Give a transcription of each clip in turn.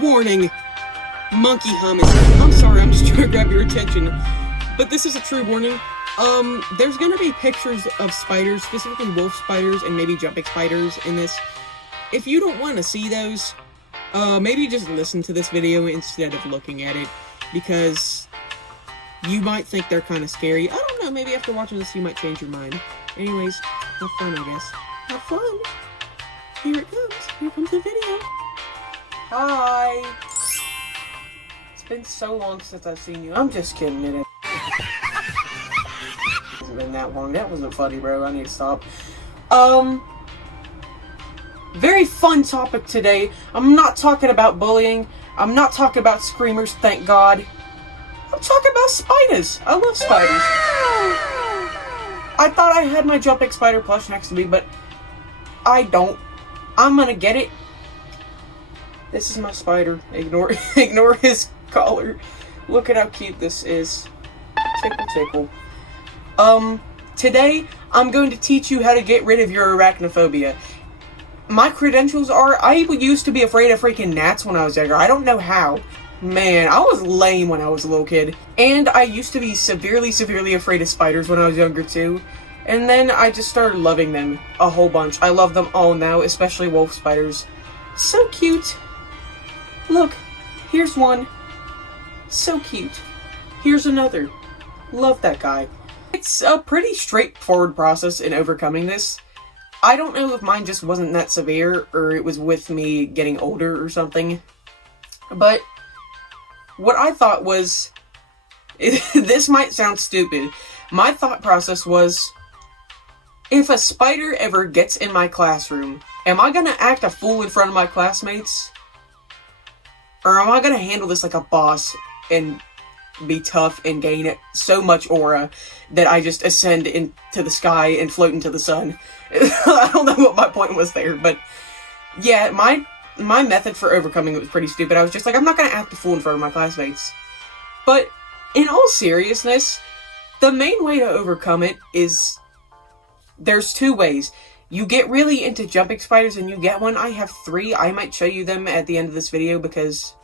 Warning! Monkey hummus. I'm sorry, I'm just trying to grab your attention. But this is a true warning. There's gonna be pictures of spiders, specifically wolf spiders and maybe jumping spiders in this. If you don't want to see those, maybe just listen to this video instead of looking at it, because you might think they're kind of scary. I don't know, maybe after watching this you might change your mind. Anyways, have fun, I guess. Have fun! Here it comes. Here comes the video. Hi! It's been so long since I've seen you. I'm just kidding, it hasn't been that long. That wasn't funny, bro. I need to stop. Very fun topic today. I'm not talking about bullying. I'm not talking about screamers, thank God. I'm talking about spiders. I love spiders. I thought I had my jumping spider plush next to me, but I don't. I'm gonna get it. This is my spider. Ignore his collar. Look at how cute this is. Tickle, tickle. Today, I'm going to teach you how to get rid of your arachnophobia. My credentials are, I used to be afraid of freaking gnats when I was younger. I don't know how. Man, I was lame when I was a little kid. And I used to be severely afraid of spiders when I was younger too. And then I just started loving them a whole bunch. I love them all now, especially wolf spiders. So cute. Look, here's one. So cute. Here's another. Love that guy. It's a pretty straightforward process in overcoming this. I don't know if mine just wasn't that severe, or it was with me getting older or something. But what I thought was, this might sound stupid. My thought process was, if a spider ever gets in my classroom, am I gonna act a fool in front of my classmates? Or am I gonna handle this like a boss and be tough and gain so much aura that I just ascend into the sky and float into the sun? I don't know what my point was there, but yeah, my method for overcoming it was pretty stupid. I was just like, I'm not gonna act a fool in front of my classmates. But in all seriousness, the main way to overcome it is, there's two ways. You get really into jumping spiders and you get one. I have 3. I might show you them at the end of this video because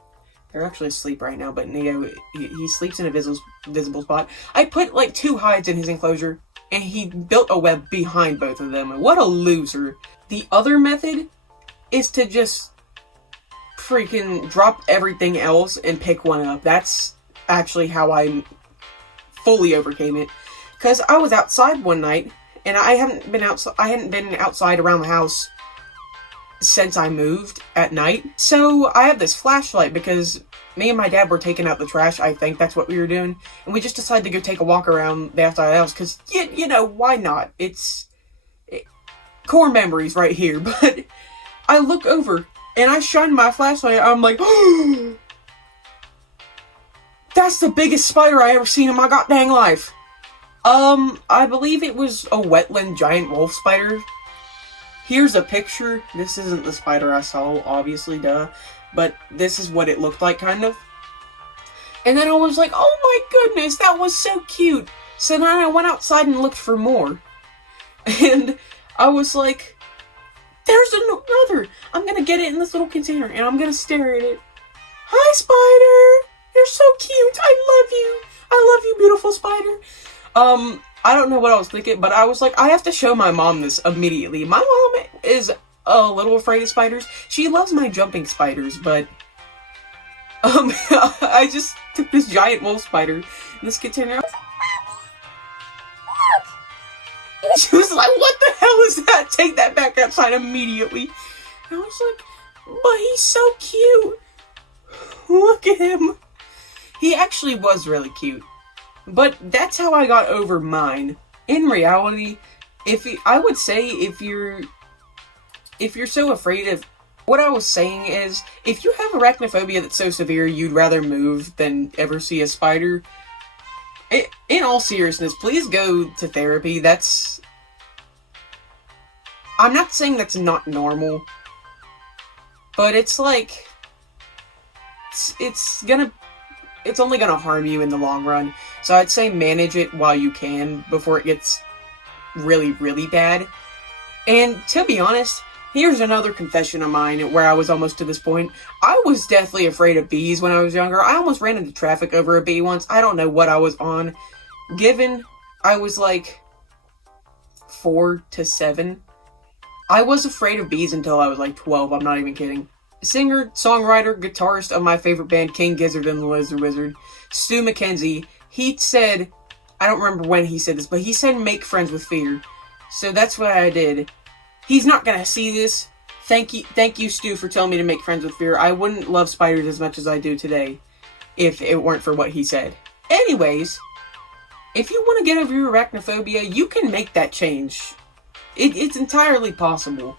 they're actually asleep right now, but Neo, he sleeps in a visible spot. I put like 2 hides in his enclosure and he built a web behind both of them. What a loser. The other method is to just freaking drop everything else and pick one up. That's actually how I fully overcame it. Because I was outside one night and I hadn't been outside around the house since I moved at night. So I have this flashlight because me and my dad were taking out the trash. I think that's what we were doing. And we just decided to go take a walk around the outside of the house because, you know, why not? Core memories right here. But I look over and I shine my flashlight. I'm like, oh, that's the biggest spider I ever seen in my goddamn life. I believe it was a wetland giant wolf spider. Here's a picture. This isn't the spider I saw, obviously, duh. But this is what it looked like, kind of. And then I was like, oh my goodness, that was so cute. So then I went outside and looked for more. And I was like, there's another. I'm gonna get it in this little container and I'm gonna stare at it. Hi, spider. You're so cute. I love you. I love you, beautiful spider. I don't know what I was thinking, but I was like, I have to show my mom this immediately. My mom is a little afraid of spiders. She loves my jumping spiders, but I just took this giant wolf spider in this container. She was like, what the hell is that? Take that back outside immediately. And I was like, but he's so cute. Look at him. He actually was really cute. But that's how I got over mine. In reality, I would say if you're so afraid of, what I was saying is, if you have arachnophobia that's so severe you'd rather move than ever see a spider, in all seriousness, please go to therapy. I'm not saying that's not normal, but it's like, it's only gonna harm you in the long run. So I'd say manage it while you can before it gets really, really bad. And to be honest, Here's another confession of mine where I was almost to this point. I was deathly afraid of bees when I was younger. I almost ran into traffic over a bee once. I don't know what I was on. Given I was like 4 to 7, I was afraid of bees until I was like 12. I'm not even kidding. Singer, songwriter, guitarist of my favorite band, King Gizzard and the Lizard Wizard, Stu McKenzie, he said, I don't remember when he said this, but he said make friends with fear. So that's what I did. He's not gonna see this. Thank you, Stu, for telling me to make friends with fear. I wouldn't love spiders as much as I do today if it weren't for what he said. Anyways, if you want to get over your arachnophobia, you can make that change. It's entirely possible.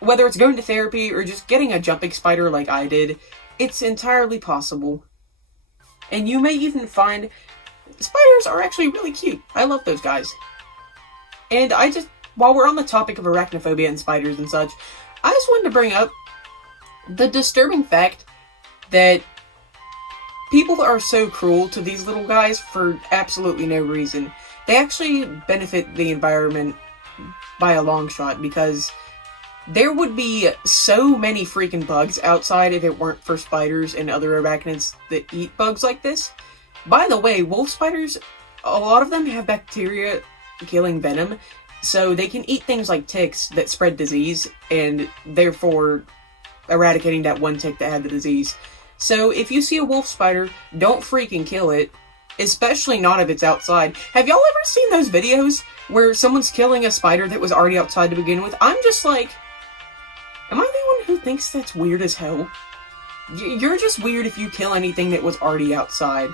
Whether it's going to therapy or just getting a jumping spider like I did, it's entirely possible. And you may even find spiders are actually really cute. I love those guys. And while we're on the topic of arachnophobia and spiders and such, I just wanted to bring up the disturbing fact that people are so cruel to these little guys for absolutely no reason. They actually benefit the environment by a long shot, because there would be so many freaking bugs outside if it weren't for spiders and other arachnids that eat bugs like this. By the way, wolf spiders, a lot of them have bacteria killing venom, so they can eat things like ticks that spread disease, and therefore eradicating that one tick that had the disease. So if you see a wolf spider, don't freaking kill it, especially not if it's outside. Have y'all ever seen those videos where someone's killing a spider that was already outside to begin with? I'm just like, am I the one who thinks that's weird as hell? You're just weird if you kill anything that was already outside.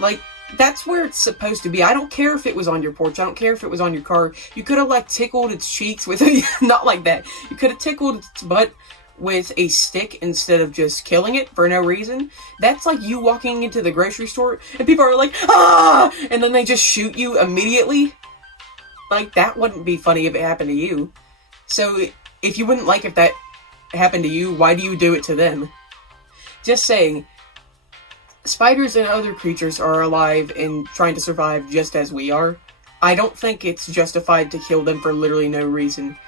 Like, that's where it's supposed to be. I don't care if it was on your porch. I don't care if it was on your car. You could have, like, tickled its cheeks with a... Not like that. You could have tickled its butt with a stick instead of just killing it for no reason. That's like you walking into the grocery store and people are like, ah! And then they just shoot you immediately. Like, that wouldn't be funny if it happened to you. So, if you wouldn't like if that happened to you, why do you do it to them? Just saying, spiders and other creatures are alive and trying to survive just as we are. I don't think it's justified to kill them for literally no reason.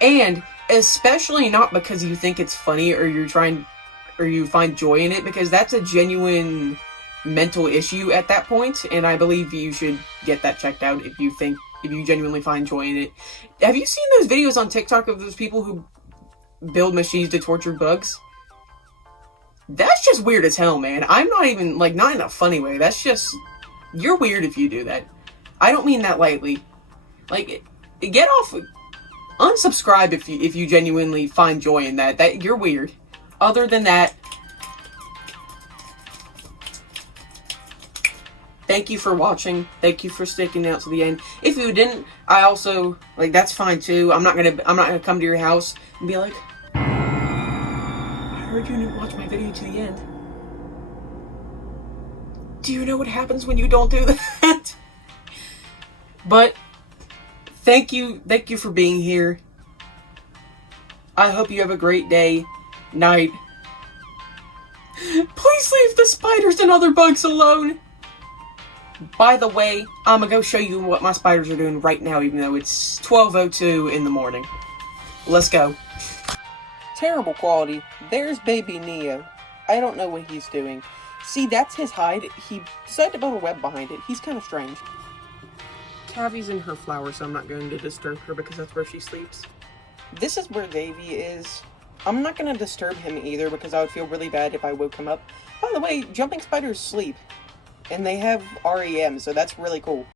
And especially not because you think it's funny or you find joy in it, because that's a genuine mental issue at that point, and I believe you should get that checked out if you genuinely find joy in it. Have you seen those videos on TikTok of those people who build machines to torture bugs? That's just weird as hell, man. I'm not even, like, not in a funny way. That's just, you're weird if you do that. I don't mean that lightly. Like, get off, unsubscribe if you genuinely find joy in that. That, you're weird. Other than that, thank you for watching. Thank you for sticking out to the end. If you didn't, I also, like, that's fine too. I'm not gonna come to your house and be like, I heard you didn't watch my video to the end. Do you know what happens when you don't do that? But thank you for being here. I hope you have a great day, night. Please leave the spiders and other bugs alone. By the way, I'm gonna go show you what my spiders are doing right now, even though it's 12:02 in the morning. Let's go. Terrible quality. There's baby Neo. I don't know what he's doing. See, that's his hide. He decided to build a web behind it. He's kind of strange. Tavi's in her flower, so I'm not going to disturb her because that's where she sleeps. This is where Davy is. I'm not going to disturb him either because I would feel really bad if I woke him up. By the way, jumping spiders sleep. And they have REM, so that's really cool.